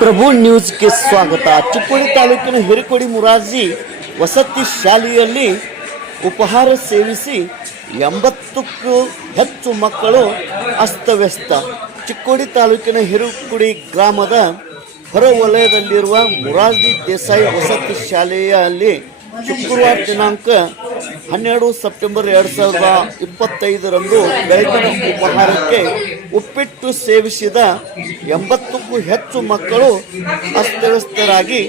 ಪ್ರಭು ನ್ಯೂಸ್ಗೆ ಸ್ವಾಗತ. ಚಿಕ್ಕೋಡಿ ತಾಲೂಕಿನ ಹಿರಿಕೋಡಿ ಮುರಾರ್ಜಿ ವಸತಿ ಶಾಲೆಯಲ್ಲಿ ಉಪಹಾರ ಸೇವಿಸಿ ಎಂಬತ್ತಕ್ಕೂ ಹೆಚ್ಚು ಮಕ್ಕಳು ಅಸ್ತವ್ಯಸ್ತ. ಚಿಕ್ಕೋಡಿ ತಾಲೂಕಿನ ಹಿರುಕುಡಿ ಗ್ರಾಮದ ಹೊರವಲಯದಲ್ಲಿರುವ ಮುರಾರ್ಜಿ ದೇಸಾಯಿ ವಸತಿ ಶಾಲೆಯಲ್ಲಿ ಶುಕ್ರವಾರ ದಿನಾಂಕ ಹನ್ನೆರಡು ಸೆಪ್ಟೆಂಬರ್ ಎರಡು ಸಾವಿರದ ಇಪ್ಪತ್ತೈದರಂದು ಬೆಳಗಿನ ಉಪಹಾರಕ್ಕೆ ಉಪ್ಪಿಟ್ಟು ಸೇವಿಸಿದ ಎಂಬತ್ತಕ್ಕೂ ಹೆಚ್ಚು ಮಕ್ಕಳು ಅಸ್ತವ್ಯಸ್ತರಾಗಿ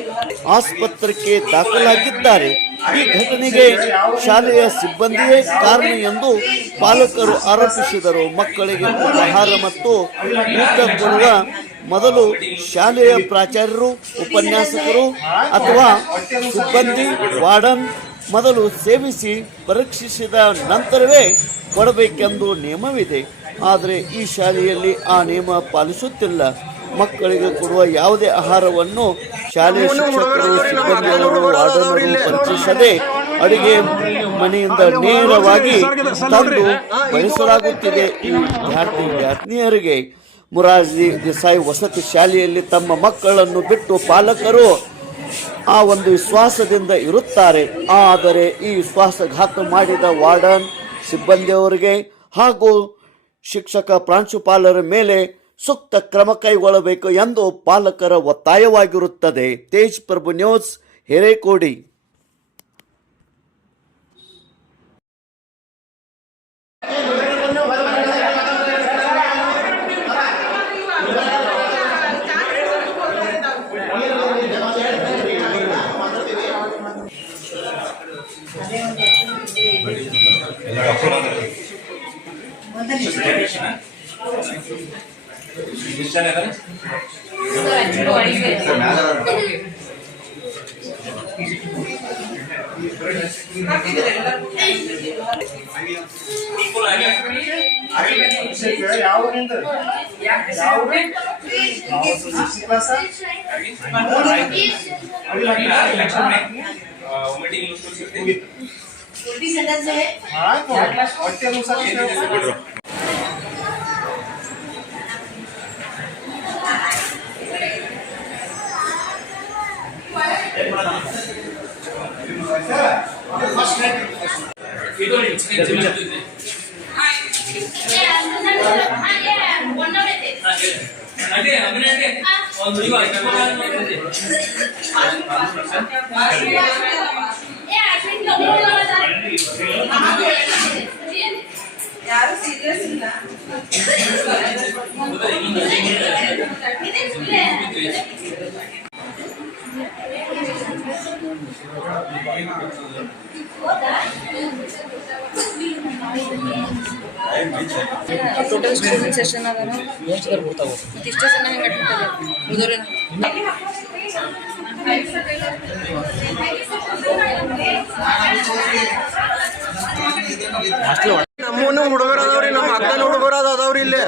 ಆಸ್ಪತ್ರೆಗೆ ದಾಖಲಾಗಿದ್ದಾರೆ. ಈ ಘಟನೆಗೆ ಶಾಲೆಯ ಸಿಬ್ಬಂದಿಯೇ ಕಾರಣ ಎಂದು ಪಾಲಕರು ಆರೋಪಿಸಿದರು. ಮಕ್ಕಳಿಗೆ ಉಪಹಾರ ಮತ್ತು ಊಟ ಕೊಡುವ ಮೊದಲು ಶಾಲೆಯ ಪ್ರಾಚಾರ್ಯರು, ಉಪನ್ಯಾಸಕರು ಅಥವಾ ಸಿಬ್ಬಂದಿ, ವಾರ್ಡನ್ ಮೊದಲು ಸೇವಿಸಿ ಪರೀಕ್ಷಿಸಿದ ನಂತರವೇ ಕೊಡಬೇಕೆಂದು ನಿಯಮವಿದೆ. ಆದರೆ ಈ ಶಾಲೆಯಲ್ಲಿ ಆ ನಿಯಮ ಪಾಲಿಸುತ್ತಿಲ್ಲ. ಮಕ್ಕಳಿಗೆ ಕೊಡುವ ಯಾವುದೇ ಆಹಾರವನ್ನು ಶಾಲೆಯ ಶಿಕ್ಷಕರು, ಸಿಬ್ಬಂದಿಯವರು, ವಾರ್ಡನರು ಪರೀಕ್ಷಿಸದೆ ಅಡಿಗೆ ಮನೆಯಿಂದ ನೇರವಾಗಿ ತಂದು ಬಳಸಲಾಗುತ್ತಿದೆ. ಈ ವಿದ್ಯಾರ್ಥಿ ವಿದ್ಯಾರ್ಥಿನಿಯರಿಗೆ ಮುರಾರ್ಜಿ ದೇಸಾಯಿ ವಸತಿ ಶಾಲೆಯಲ್ಲಿ ತಮ್ಮ ಮಕ್ಕಳನ್ನು ಬಿಟ್ಟು ಪಾಲಕರು ಆ ಒಂದು ವಿಶ್ವಾಸದಿಂದ ಇರುತ್ತಾರೆ. ಆದರೆ ಈ ವಿಶ್ವಾಸಘಾತ ಮಾಡಿದ ವಾರ್ಡನ್ ಸಿಬ್ಬಂದಿಯವರಿಗೆ ಹಾಗೂ ಶಿಕ್ಷಕ ಪ್ರಾಂಶುಪಾಲರ ಮೇಲೆ ಸೂಕ್ತ ಕ್ರಮ ಕೈಗೊಳ್ಳಬೇಕು ಎಂದು ಪಾಲಕರ ಒತ್ತಾಯವಾಗಿರುತ್ತದೆ. ತೇಜ್ ಪ್ರಭು ನ್ಯೂಸ್, ಹಿರೇಕೋಡಿ. ಕ್ರಿಶ್ಚಿಯನ್ ಇದ್ದಾರೆ ಒಟ್ಟಿಗೆ ಅನುಸಾರ ಯಾವ್ದ್ರಿಂದ ಹೊಟ್ಟೆ ನುಗ್ಸಾಕ ಯಾರು ಸೀರಿಯಸ್ ಇಲ್ಲ ಟೋಟಲ್ ಸ್ಟೂಡೆಂಟ್ ಸೆಷನ್ ಅದಾರ ಇಷ್ಟ ಜನ ಹೆಂಗೆ ಉಳಿದವ್ರೇನ ನಮ್ಮೂನು ಹುಡುಗರ ಅದಾವ್ರಿ ನಮ್ಮ ಅಕ್ಕನ ಹುಡುಗರ ಅದಾವ್ರಿ ಇಲ್ಲಿ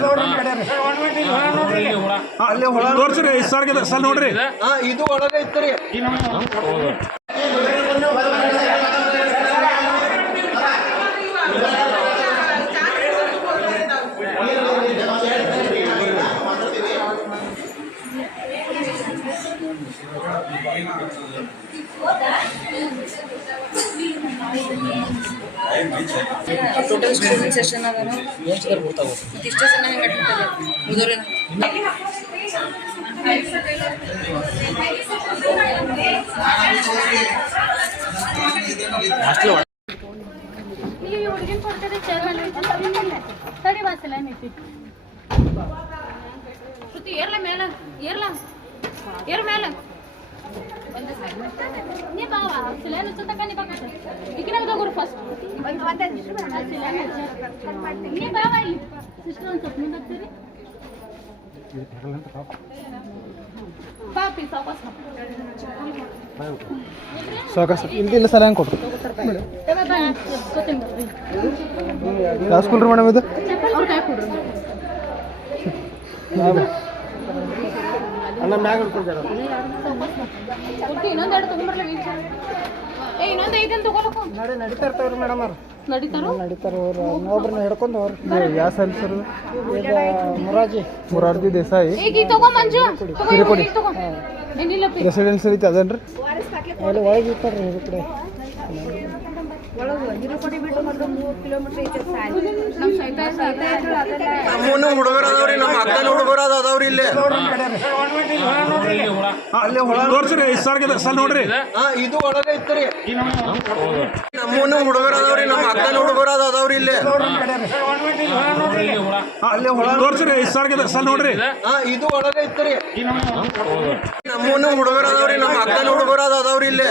ತೋರ್ಸ್ರಿ ಸಲ್ ನೋಡ್ರಿ ಇದು ಒಳಗೆ ಇತ್ತು ಟೋಟಲ್ ಸ್ಟೂಡೆಂಟ್ ಸೆಷನ್ ಅದನು ಇಷ್ಟ ಜನ ಹೆಂಗೆ ಉಳಿದವ್ರೇನ ಇಲ್ಲಿ ಹುಡುಗಿನ ಕೊಡ್ತಾರೆ ಚೇರ್ಮನ್ ತಡಿ ಶ್ರುತಿ ಏರ್ಲ ಮೇಲ ಏರ್ಲ ಏರ್ ಮೇಲ ನೀ ಬಾವ ಸಿಲೇನು ಸುತ್ತಕ ನೀ ಬಾಕ ಈಗಿನ ಹೋಗುರು ಫಸ್ಟ್ ನೀ ಬಾವ ಇಲ್ಲಿ ಸಿಸ್ಟರ್ ಒಂದು ಸ್ವಲ್ಪ ಮುಂದೆ ಹತ್ತೀರಿ ಪಾಪಿ ಸಾವಕಾಶ ಸಾಕಷ್ಟು ಇಲ್ಲ ಸಲ ಹೆಂಗೆ ಕೊಟ್ರು ಕೊತ್ತಂಬರಿ ಯಾವ ಸ್ಕೂಲ್ ರೀ ಮೇಡಮ್ ಇದು ಅಲ್ಲ ಮ್ಯಾಗ ಹಿಡ್ಕೊಳ್ತಾರ ಇನ್ನೊಂದೆರಡು ಏ ಇನ್ನೊಂದು ನಡಿ ನಡೀತಾ ಇರ್ತಾವ್ರಿ ಮೇಡಮ್ ಅವ್ರು. ನಡೀತಾರೋ? ನಡೀತಾರ ಅವ್ರು. ಇನ್ನೊಬ್ರನ್ನ ಹಿಡ್ಕೊಂಡು ಅವ್ರು. ಯಾವ ಸರ್ ಸರ್? ಈಗ ಮುರಾಜಿ ಮುರಾರ್ಜಿ ದೇಸಾಯಿ. ಈಗ ಈ ತಗೋ ಮಂಜು. ತಗೋ ಇವ್ ಈ ತಗೋ. ಏನಿಲ್ಲ ಪಿ. ರೆಸಿಡೆನ್ಸಿ ಐತಿ ಅದೇನ್ರಿ? ಅಲ್ಲಿ ಒಳಗೆ ಇರ್ತಾರ್ರಿ ಕಡೆ. ನಮ್ಮೂನು ಹುಡುಗರ ಅದಾವ್ರಿ ನಮ್ಮ ಅಕ್ಕನ ಹುಡುಗರ ಅದಾವ್ರಿ ಇಲ್ಲಿ. ತೋರ್ಸ್ರಿ ಐದು ಸರ್ ಸಲ ನೋಡ್ರಿ ಹಾ ಇದು ಒಳಗೆ ಇತ್ತರಿ. ನಮ್ಮೂನು ಹುಡುಗರು ಅದಾವ್ರಿ ನಮ್ಮ ಅಕ್ಕನ ಹುಡುಗರ ಅದಾವ್ರಿ ಇಲ್ಲಿ. ಅಲ್ಲಿ ಹೊಳ ತೋರ್ಸ್ರಿ ಐದು ಸರ್ ಸಲ ನೋಡ್ರಿ ಹಾ ಇದು ಒಳಗೆ ಇತ್ತರಿ. ನಮ್ಮೂನು ಹುಡುಗರ ಅದಾವ್ರಿ ನಮ್ಮ ಅಕ್ಕನ ಹುಡುಗರ ಅದಾವ್ರಿ ಇಲ್ಲಿ.